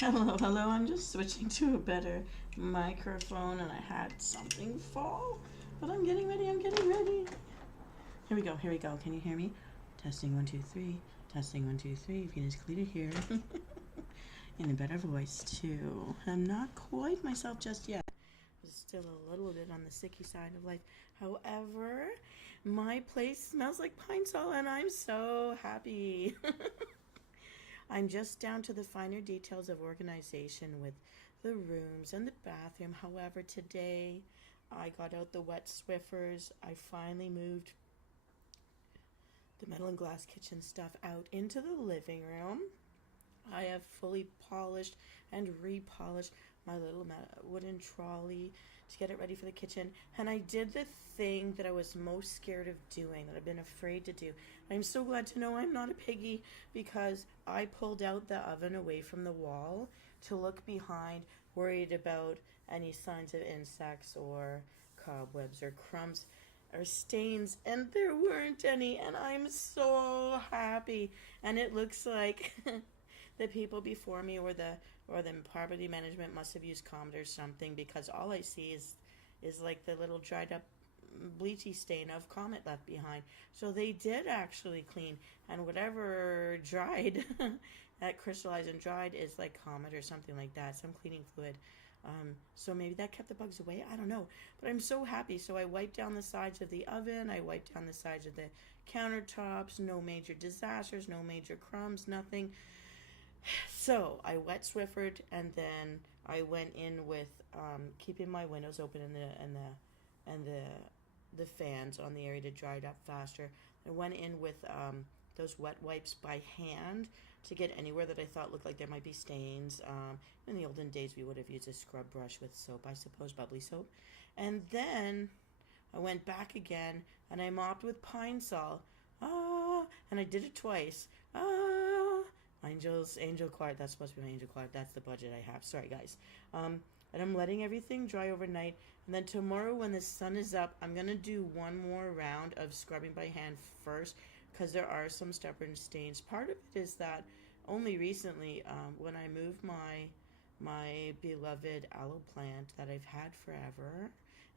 Hello, hello. I'm just switching to a better microphone and I had something fall. But I'm getting ready, I'm getting ready. Here we go, here we go. Can you hear me? Testing 1, 2, 3. Testing 1, 2, 3. Venus Callida here. In a better voice, too. I'm not quite myself just yet. Still a little bit on the sicky side of life. However, my place smells like pine sol and I'm so happy. I'm just down to the finer details of organization with the rooms and the bathroom. However, today I got out the wet Swiffers. I finally moved the metal and glass kitchen stuff out into the living room. I have fully polished and repolished my little wooden trolley to get it ready for the kitchen. And I did the thing that I was most scared of doing, that I've been afraid to do. I'm so glad to know I'm not a piggy because I pulled out the oven away from the wall to look behind, worried about any signs of insects or cobwebs or crumbs or stains, and there weren't any, and I'm so happy. And it looks like the people before me or the property management must have used Comet or something, because all I see is like the little dried up bleachy stain of Comet left behind. So they did actually clean, and whatever dried that crystallized and dried is like Comet or something like that, some cleaning fluid. So maybe that kept the bugs away. I don't know. But I'm so happy. So I wiped down the sides of the oven. I wiped down the sides of the countertops. No major disasters. No major crumbs. Nothing. So I wet Swiffered, and then I went in with keeping my windows open and the fans on the area to dry it up faster. I went in with those wet wipes by hand to get anywhere that I thought looked like there might be stains. In the olden days, we would have used a scrub brush with soap, I suppose, bubbly soap. And then I went back again, and I mopped with pine sol. And I did it twice. Angel choir. That's supposed to be my angel choir. That's the budget I have. Sorry, guys. And I'm letting everything dry overnight. And then tomorrow, when the sun is up, I'm going to do one more round of scrubbing by hand first, because there are some stubborn stains. Part of it is that only recently, when I moved my beloved aloe plant that I've had forever,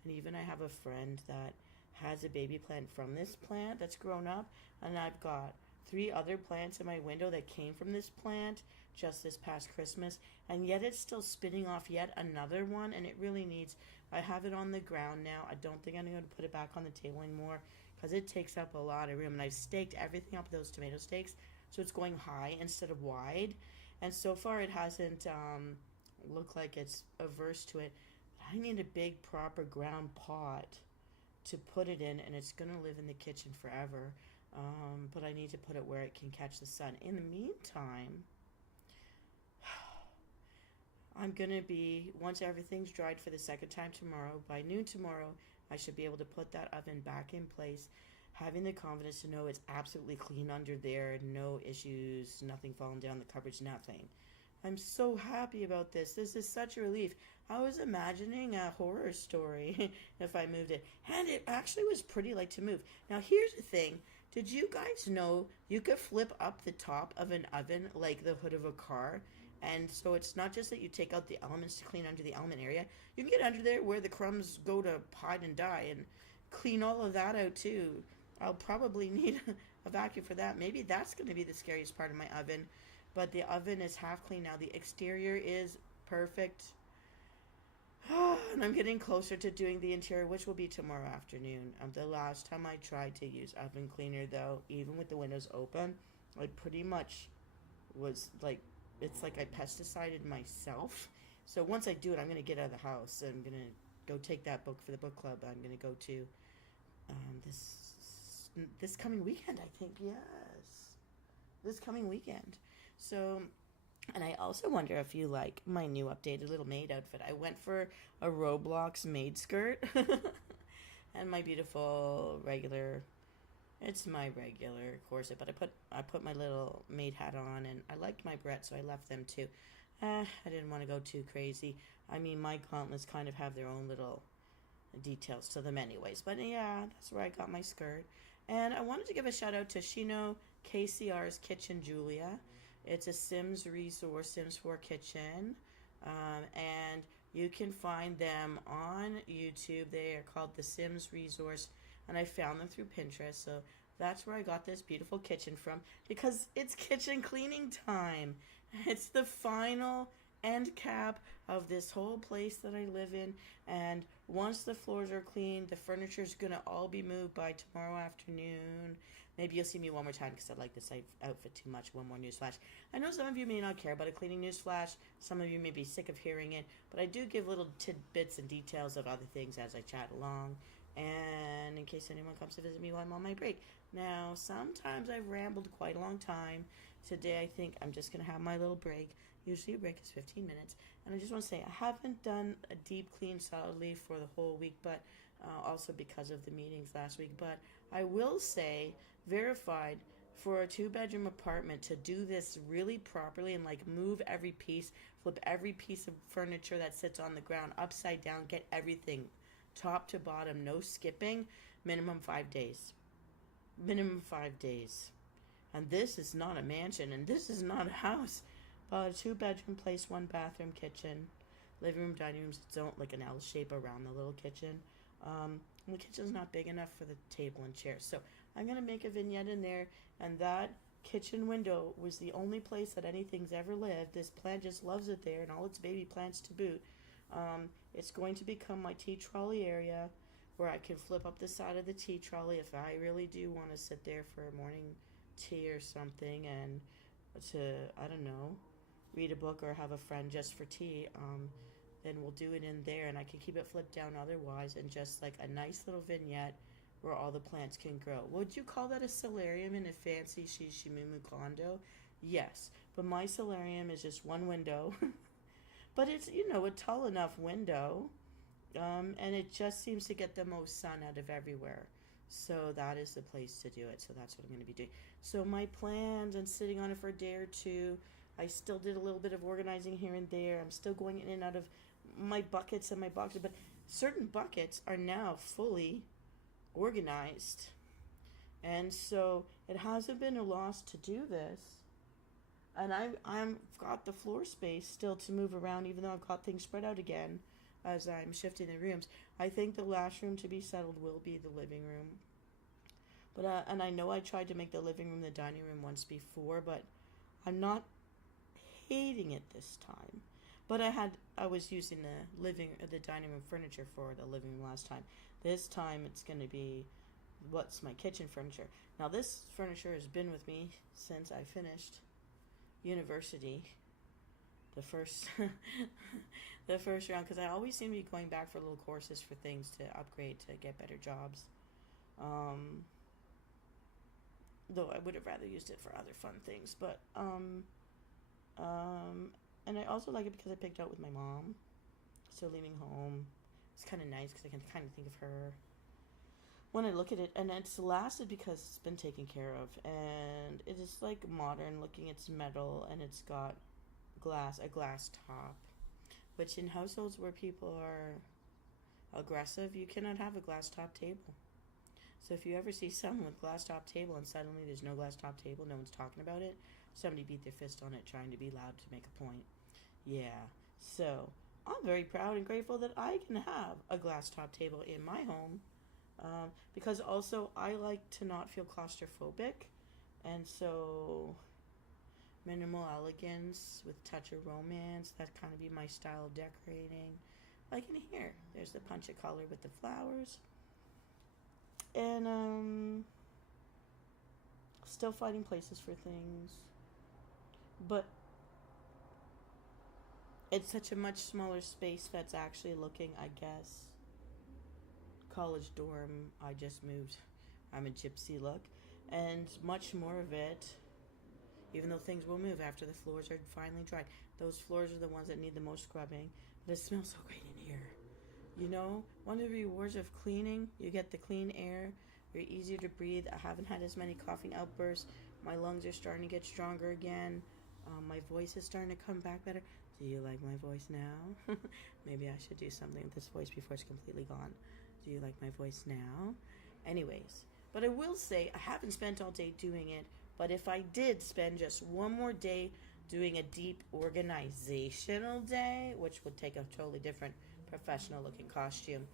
and even I have a friend that has a baby plant from this plant that's grown up, and I've got 3 other plants in my window that came from this plant just this past Christmas, and yet it's still spinning off yet another one, and it really needs, I have it on the ground now. I don't think I'm going to put it back on the table anymore because it takes up a lot of room, and I've staked everything up those tomato stakes so it's going high instead of wide, and so far it hasn't looked like it's averse to it. I need a big proper ground pot to put it in, and it's going to live in the kitchen forever. But I need to put it where it can catch the sun. In the meantime, I'm going to be, once everything's dried for the second time tomorrow, by noon tomorrow, I should be able to put that oven back in place, having the confidence to know it's absolutely clean under there, no issues, nothing falling down the cupboards, nothing. I'm so happy about this. This is such a relief. I was imagining a horror story if I moved it. And it actually was pretty light to move. Now, here's the thing. Did you guys know you could flip up the top of an oven like the hood of a car? And so it's not just that you take out the elements to clean under the element area. You can get under there where the crumbs go to hide and die and clean all of that out too. I'll probably need a vacuum for that. Maybe that's going to be the scariest part of my oven. But the oven is half clean now. The exterior is perfect. And I'm getting closer to doing the interior, which will be tomorrow afternoon. The last time I tried to use oven cleaner, though, even with the windows open, I pretty much was like, it's like I pesticided myself. So once I do it, I'm going to get out of the house. I'm going to go take that book for the book club. I'm going to go to this coming weekend, I think. Yes. This coming weekend. So, and I also wonder if you like my new updated little maid outfit. I went for a Roblox maid skirt and my beautiful regular, it's my regular corset, but I put my little maid hat on, and I liked my Brett, so I left them too. I didn't want to go too crazy. I mean, my gauntlets kind of have their own little details to them anyways, but yeah, that's where I got my skirt. And I wanted to give a shout out to ShinoKCR's Kitchen Julia. It's a Sims resource, Sims 4 kitchen. And you can find them on YouTube. They are called the Sims Resource, and I found them through Pinterest. So that's where I got this beautiful kitchen from, because it's kitchen cleaning time. It's the final end cap of this whole place that I live in, and once the floors are cleaned, the furniture is gonna all be moved by tomorrow afternoon. Maybe you'll see me one more time because I like this outfit too much. One more newsflash. I know some of you may not care about a cleaning newsflash. Some of you may be sick of hearing it, but I do give little tidbits and details of other things as I chat along, and in case anyone comes to visit me while I'm on my break. Now, sometimes I've rambled quite a long time. Today I think I'm just going to have my little break. Usually a break is 15 minutes. And I just want to say I haven't done a deep clean solidly for the whole week, but also because of the meetings last week. But I will say, verified, for a 2-bedroom apartment to do this really properly and like move every piece, flip every piece of furniture that sits on the ground upside down, get everything top to bottom, no skipping, minimum 5 days. Minimum 5 days. And this is not a mansion, and this is not a house, but a 2-bedroom place, 1 bathroom, kitchen, living room, dining room's its own, like an L shape around the little kitchen. And the kitchen's not big enough for the table and chairs, so I'm gonna make a vignette in there. And that kitchen window was the only place that anything's ever lived. This plant just loves it there, and all its baby plants to boot. It's going to become my tea trolley area, where I can flip up the side of the tea trolley if I really do want to sit there for a morning tea or something, and to, I don't know, read a book or have a friend just for tea. Then we'll do it in there, and I can keep it flipped down otherwise, and just like a nice little vignette where all the plants can grow. Would you call that a solarium in a fancy Shishimumu condo? Yes, but my solarium is just one window. But it's, you know, a tall enough window, and it just seems to get the most sun out of everywhere. So that is the place to do it. So that's what I'm going to be doing. So my plans, and sitting on it for a day or two. I still did a little bit of organizing here and there. I'm still going in and out of my buckets and my boxes, but certain buckets are now fully organized. And so it hasn't been a loss to do this. And I've got the floor space still to move around, even though I've got things spread out again as I'm shifting the rooms. I think the last room to be settled will be the living room. But and I know I tried to make the living room the dining room once before, but I'm not hating it this time. But I was using the dining room furniture for the living room last time. This time it's going to be what's my kitchen furniture. Now this furniture has been with me since I finished university, the first round, because I always seem to be going back for little courses for things to upgrade to get better jobs. Though I would have rather used it for other fun things, but and I also like it because I picked out with my mom, so leaving home, it's kind of nice because I can kind of think of her when I look at it, and it's lasted because it's been taken care of, and it is like modern looking. It's metal, and it's got a glass top, which in households where people are aggressive, you cannot have a glass top table. So if you ever see someone with glass top table and suddenly there's no glass top table, no one's talking about it, somebody beat their fist on it trying to be loud to make a point. Yeah, so I'm very proud and grateful that I can have a glass top table in my home. Because also I like to not feel claustrophobic, and so minimal elegance with touch of romance, that kind of be my style of decorating. Like in here, there's the punch of color with the flowers, and still finding places for things, but it's such a much smaller space that's actually looking, I guess, college dorm. I just moved. I'm a gypsy look, and much more of it, even though things will move after the floors are finally dried. Those floors are the ones that need the most scrubbing, but it smells so great in here. You know, one of the rewards of cleaning, you get the clean air, you're easier to breathe. I haven't had as many coughing outbursts. My lungs are starting to get stronger again. My voice is starting to come back better. Do you like my voice now? Maybe I should do something with this voice before it's completely gone. Do you like my voice now? Anyways, but I will say I haven't spent all day doing it But if I did spend just one more day doing a deep organizational day, which would take a totally different professional looking costume,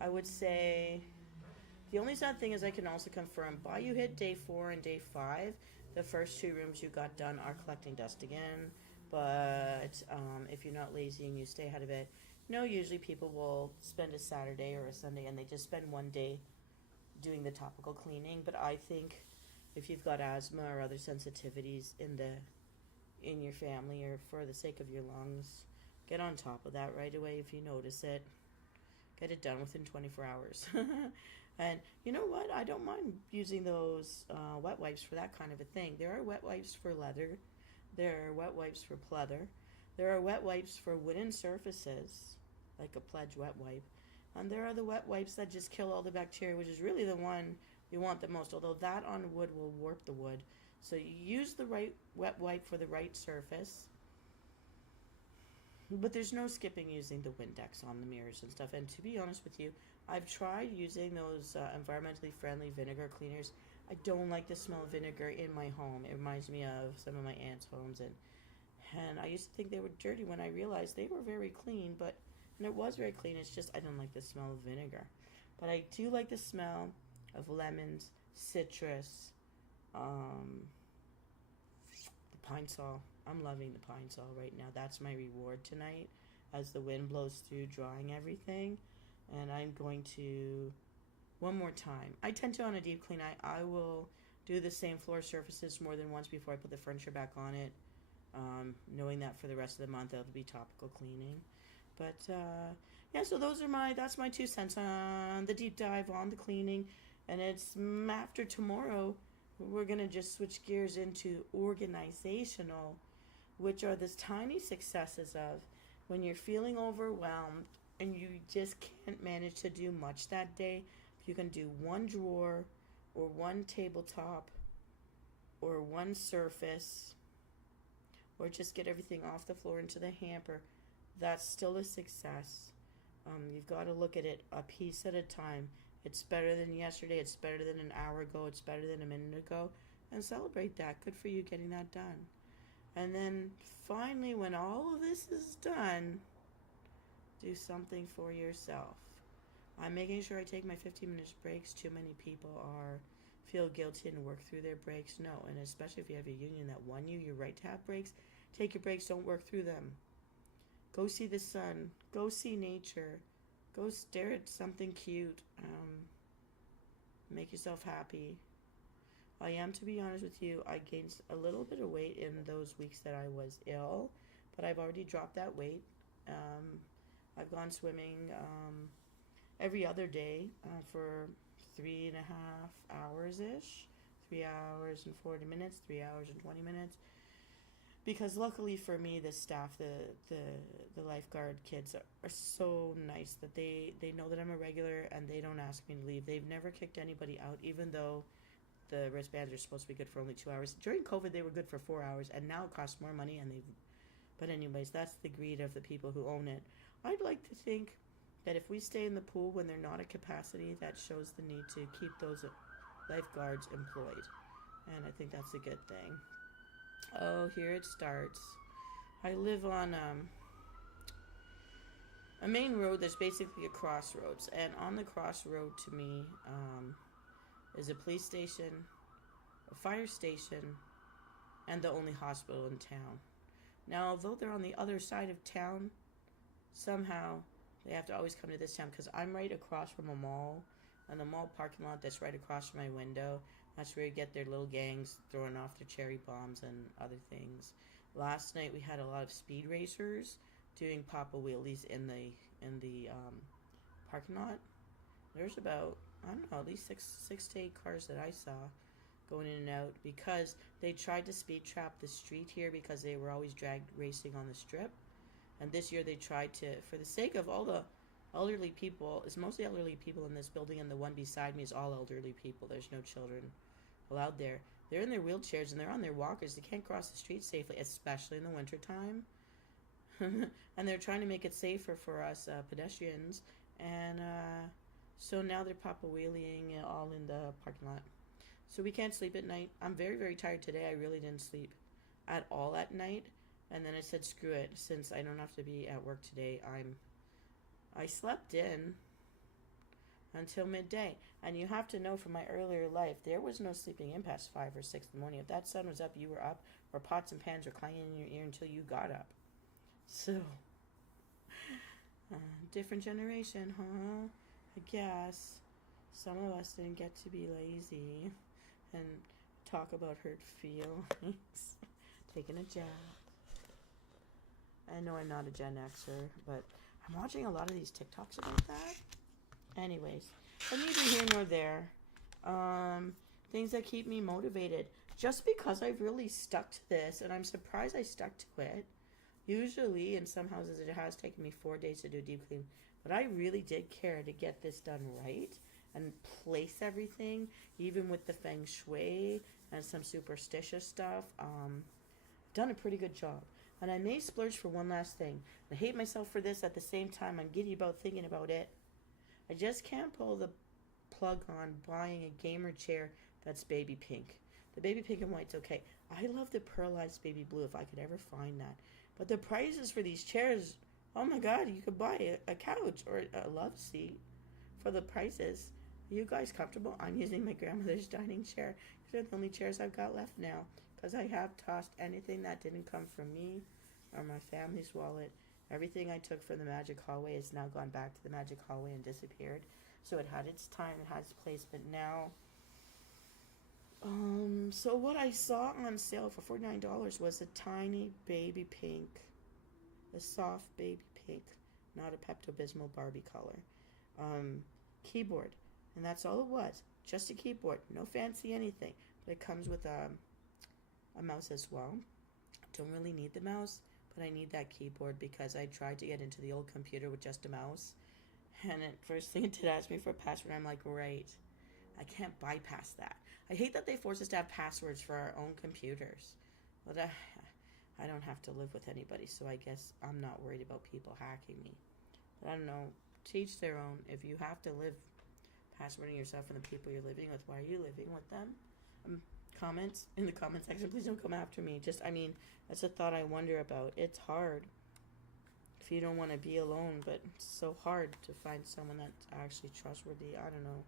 I would say the only sad thing is I can also confirm by you hit day 4 and day 5, the first 2 rooms you got done are collecting dust again. But if you're not lazy and you stay ahead of it, usually people will spend a Saturday or a Sunday and they just spend one day doing the topical cleaning. But I think if you've got asthma or other sensitivities in your family or for the sake of your lungs, get on top of that right away if you notice it. Get it done within 24 hours. And you know what? I don't mind using those wet wipes for that kind of a thing. There are wet wipes for leather. There are wet wipes for pleather. There are wet wipes for wooden surfaces, like a Pledge wet wipe. And there are the wet wipes that just kill all the bacteria, which is really the one you want the most, although that on wood will warp the wood. So you use the right wet wipe for the right surface. But there's no skipping using the Windex on the mirrors and stuff. And to be honest with you, I've tried using those environmentally friendly vinegar cleaners. I don't like the smell of vinegar in my home. It reminds me of some of my aunt's homes. And I used to think they were dirty when I realized they were very clean. And it was very clean. It's just I don't like the smell of vinegar. But I do like the smell of lemons, citrus, the pine sol. I'm loving the pine sol right now. That's my reward tonight as the wind blows through, drying everything. And I'm going to, one more time. I tend to, on a deep clean, I will do the same floor surfaces more than once before I put the furniture back on it, knowing that for the rest of the month it'll be topical cleaning. But yeah, so that's my 2 cents on the deep dive on the cleaning. And it's after tomorrow, we're going to just switch gears into organizational, which are the tiny successes of when you're feeling overwhelmed and you just can't manage to do much that day. If you can do one drawer or one tabletop or one surface or just get everything off the floor into the hamper, that's still a success. You've got to look at it a piece at a time. It's better than yesterday. It's better than an hour ago. It's better than a minute ago. And celebrate that. Good for you getting that done. And then finally, when all of this is done, do something for yourself. I'm making sure I take my 15-minute breaks. Too many people feel guilty and work through their breaks. No, and especially if you have a union that won you, you're right to have breaks. Take your breaks. Don't work through them. Go see the sun. Go see nature. Go stare at something cute. Make yourself happy. I am, to be honest with you, I gained a little bit of weight in those weeks that I was ill, but I've already dropped that weight. I've gone swimming every other day for 3.5 hours-ish. 3 hours and 40 minutes, 3 hours and 20 minutes. Because luckily for me, the staff, the lifeguard kids are so nice that they know that I'm a regular and they don't ask me to leave. They've never kicked anybody out, even though the wristbands are supposed to be good for only 2 hours. During COVID, they were good for 4 hours, and now it costs more money. But anyways, that's the greed of the people who own it. I'd like to think that if we stay in the pool when they're not at capacity, that shows the need to keep those lifeguards employed. And I think that's a good thing. Oh, here it starts. I live on a main road that's basically a crossroads. And on the crossroad to me is a police station, a fire station, and the only hospital in town. Now, although they're on the other side of town, somehow they have to always come to this town because I'm right across from a mall. And the mall parking lot that's right across from my window, that's where you get their little gangs throwing off their cherry bombs and other things. Last night we had a lot of speed racers doing papa wheelies in the parking lot. There's about, I don't know, at least six to 8 cars that I saw going in and out because they tried to speed trap the street here because they were always drag racing on the strip. And this year they tried to, for the sake of all the elderly people, it's mostly elderly people in this building, and the one beside me is all elderly people. There's no children allowed there. They're in their wheelchairs and they're on their walkers. They can't cross the street safely, especially in the wintertime. And they're trying to make it safer for us pedestrians. And so now they're papa wheeling all in the parking lot. So we can't sleep at night. I'm very, very tired today. I really didn't sleep at all at night. And then I said, screw it. Since I don't have to be at work today, I slept in until midday. And you have to know from my earlier life, there was no sleeping in past 5 or 6 in the morning. If that sun was up, you were up, or pots and pans were clanging in your ear until you got up. So, different generation, huh? I guess. Some of us didn't get to be lazy and talk about hurt feelings. Taking a jab. I know I'm not a Gen Xer, but I'm watching a lot of these TikToks about that. Anyways, but neither here nor there. Things that keep me motivated. Just because I've really stuck to this, and I'm surprised I stuck to it. Usually, in some houses, it has taken me 4 days to do a deep clean. But I really did care to get this done right and place everything, even with the feng shui and some superstitious stuff. Done a pretty good job. And I may splurge for one last thing. I hate myself for this. At the same time, I'm giddy about thinking about it. I just can't pull the plug on buying a gamer chair that's baby pink. The baby pink and white's okay. I love the pearlized baby blue if I could ever find that. But the prices for these chairs, oh my god, you could buy a couch or a love seat for the prices. Are you guys comfortable? I'm using my grandmother's dining chair. These are the only chairs I've got left now because I have tossed anything that didn't come from me or my family's wallet. Everything I took from the magic hallway has now gone back to the magic hallway and disappeared. So it had its time, it had its place, but now... So what I saw on sale for $49 was a tiny baby pink. A soft baby pink. Not a Pepto-Bismol Barbie color. Keyboard. And that's all it was. Just a keyboard. No fancy anything. But it comes with a mouse as well. Don't really need the mouse. But I need that keyboard because I tried to get into the old computer with just a mouse. And first thing it did ask me for a password. I'm like, right. I can't bypass that. I hate that they force us to have passwords for our own computers. But I don't have to live with anybody, so I guess I'm not worried about people hacking me. But I don't know. To each their own. If you have to live passwording yourself and the people you're living with, why are you living with them? Comments in the comment section, please don't come after me. That's a thought I wonder about. It's hard if you don't want to be alone, but it's so hard to find someone that's actually trustworthy. I don't know.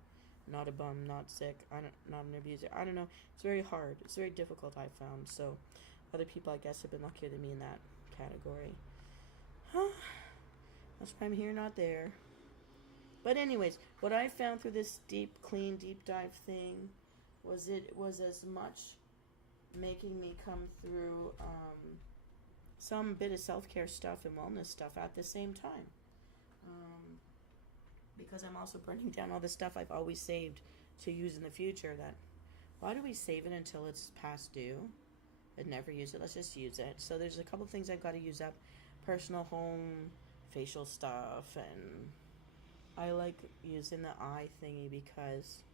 Not a bum, not sick, not an abuser. I don't know. It's very hard. It's very difficult, I found. So other people, I guess, have been luckier than me in that category. That's why I'm here, not there. But anyways, what I found through this deep dive thing was it was as much making me come through some bit of self-care stuff and wellness stuff at the same time. Because I'm also burning down all the stuff I've always saved to use in the future. Why do we save it until it's past due and never use it? Let's just use it. So there's a couple things I've got to use up. Personal home, facial stuff, and I like using the eye thingy because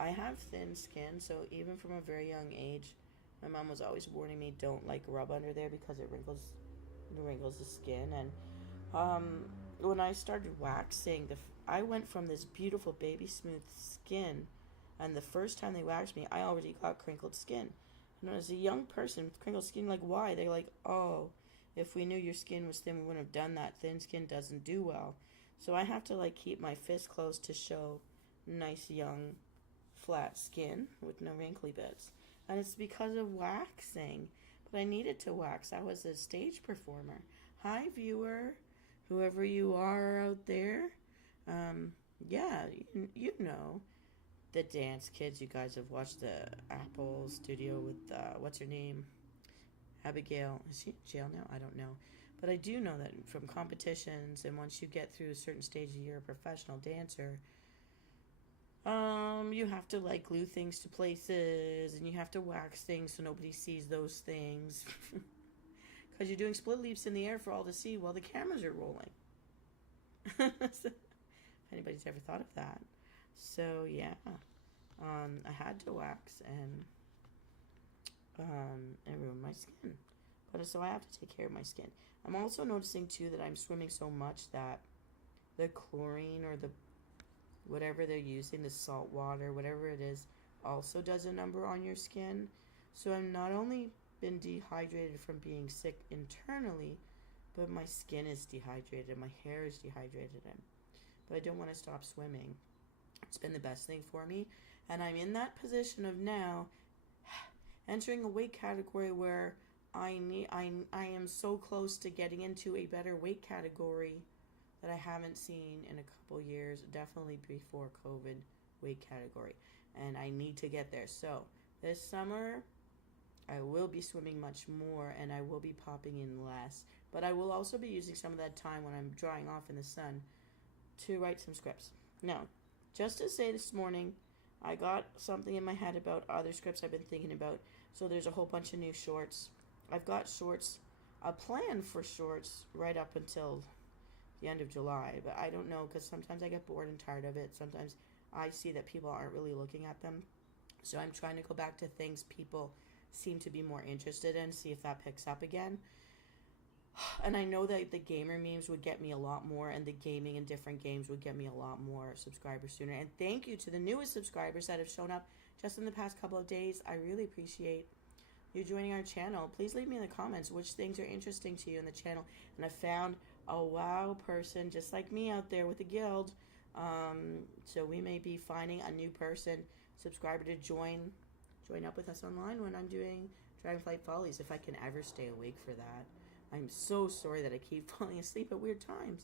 I have thin skin, so even from a very young age, my mom was always warning me, don't rub under there because it wrinkles the skin. And when I started waxing, I went from this beautiful baby smooth skin, and the first time they waxed me, I already got crinkled skin. And as a young person with crinkled skin, why? They're like, oh, if we knew your skin was thin, we wouldn't have done that. Thin skin doesn't do well. So I have to keep my fist closed to show nice young flat skin with no wrinkly bits. And it's because of waxing. But I needed to wax. I was a stage performer. Hi, viewer. Whoever you are out there. Yeah, you know. The dance kids. You guys have watched the Apple studio with, what's her name? Abigail. Is she in jail now? I don't know. But I do know that from competitions, and once you get through a certain stage, you're a professional dancer, you have to glue things to places, and you have to wax things so nobody sees those things. Because you're doing split leaps in the air for all to see while the cameras are rolling. So, if anybody's ever thought of that. So, yeah. I had to wax and ruin my skin. But so I have to take care of my skin. I'm also noticing, too, that I'm swimming so much that the chlorine or the whatever they're using, the salt water, whatever it is, also does a number on your skin. So I've not only been dehydrated from being sick internally, but my skin is dehydrated, my hair is dehydrated, but I don't want to stop swimming. It's been the best thing for me, and I'm in that position of now entering a weight category where I am so close to getting into a better weight category that I haven't seen in a couple years, definitely before COVID weight category, and I need to get there. So this summer I will be swimming much more, and I will be popping in less, but I will also be using some of that time when I'm drying off in the sun to write some scripts. Now, just to say, this morning I got something in my head about other scripts I've been thinking about. So there's a whole bunch of new shorts. I've got shorts, a plan for shorts right up until the end of July, but I don't know, because sometimes I get bored and tired of it. Sometimes I see that people aren't really looking at them, so I'm trying to go back to things people seem to be more interested in, see if that picks up again. And I know that the gamer memes would get me a lot more, and the gaming in different games would get me a lot more subscribers sooner. And thank you to the newest subscribers that have shown up just in the past couple of days. I really appreciate you joining our channel. Please leave me in the comments which things are interesting to you in the channel. And I found a WoW person just like me out there with a guild. So we may be finding a new person, subscriber, to join up with us online when I'm doing Dragonflight Follies, if I can ever stay awake for that. I'm so sorry that I keep falling asleep at weird times.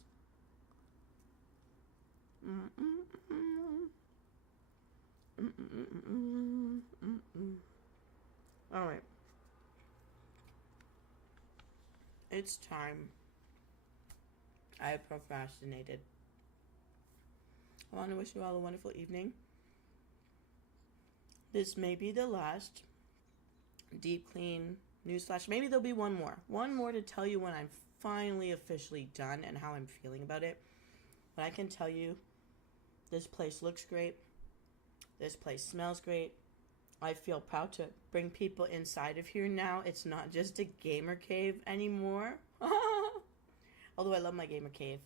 Alright. It's time. I have procrastinated. I want to wish you all a wonderful evening. This may be the last deep clean NewsFlash. Maybe there'll be one more to tell you when I'm finally officially done and how I'm feeling about it. But I can tell you, this place looks great. This place smells great. I feel proud to bring people inside of here now. It's not just a gamer cave anymore. Although I love my gamer cave.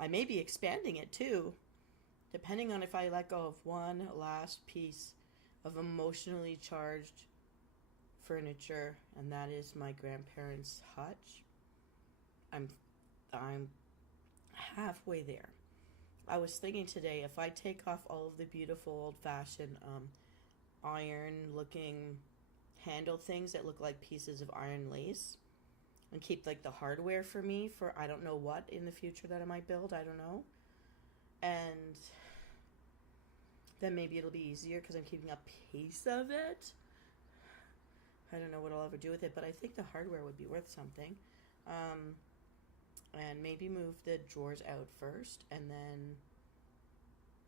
I may be expanding it too, depending on if I let go of one last piece of emotionally charged furniture, and that is my grandparents' hutch. I'm halfway there. I was thinking today, if I take off all of the beautiful old-fashioned iron looking handle things that look like pieces of iron lace, and keep like the hardware for me for I don't know what in the future that I might build, I don't know, and then maybe it'll be easier because I'm keeping a piece of it. I don't know what I'll ever do with it, but I think the hardware would be worth something. And maybe move the drawers out first, and then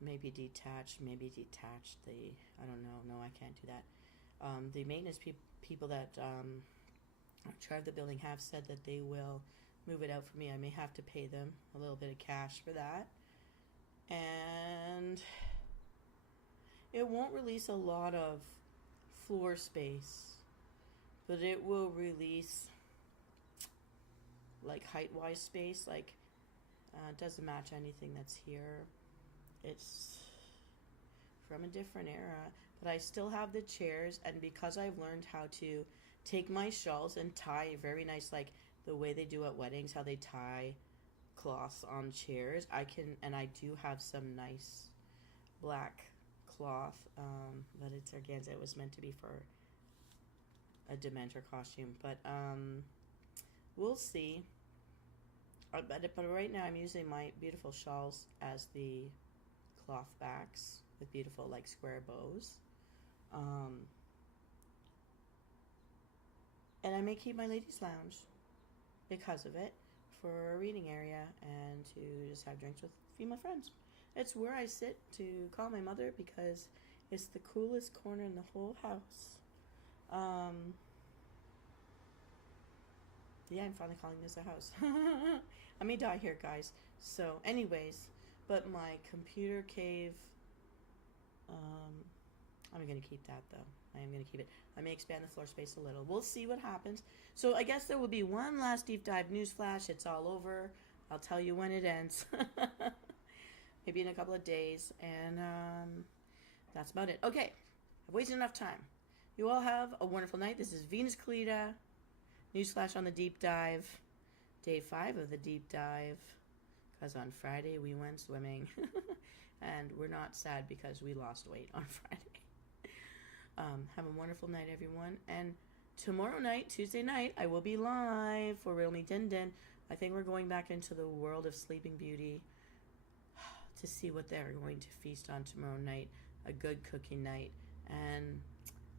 maybe detach the, I don't know, no, I can't do that. The maintenance people that are in charge of the building have said that they will move it out for me. I may have to pay them a little bit of cash for that. And it won't release a lot of floor space, but it will release like height-wise space. Like it doesn't match anything that's here. It's from a different era, but I still have the chairs, and because I've learned how to take my shawls and tie very nice, like the way they do at weddings, how they tie cloths on chairs, I can, and I do have some nice black cloth, but it's organza. It was meant to be for a Dementor costume, but we'll see. But right now I'm using my beautiful shawls as the cloth backs with beautiful like square bows, and I may keep my ladies' lounge because of it for a reading area and to just have drinks with female friends. It's where I sit to call my mother because it's the coolest corner in the whole house. Yeah, I'm finally calling this a house. I may die here, guys. So, anyways, but my computer cave, I'm going to keep that, though. I am going to keep it. I may expand the floor space a little. We'll see what happens. So, I guess there will be one last deep dive NewsFlash. It's all over. I'll tell you when it ends. Maybe in a couple of days. And that's about it. Okay. I've wasted enough time. You all have a wonderful night. This is Venus Callida. NewsFlash on the deep dive. Day 5 of the deep dive. Because on Friday we went swimming. And we're not sad because we lost weight on Friday. Have a wonderful night, everyone. And tomorrow night, Tuesday night, I will be live for Real Me Din Din. I think we're going back into the world of Sleeping Beauty to see what they're going to feast on tomorrow night. A good cooking night. And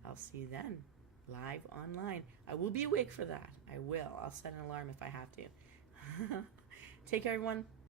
I'll see you then. Live online. I will be awake for that. I will. I'll set an alarm if I have to. Take care, everyone.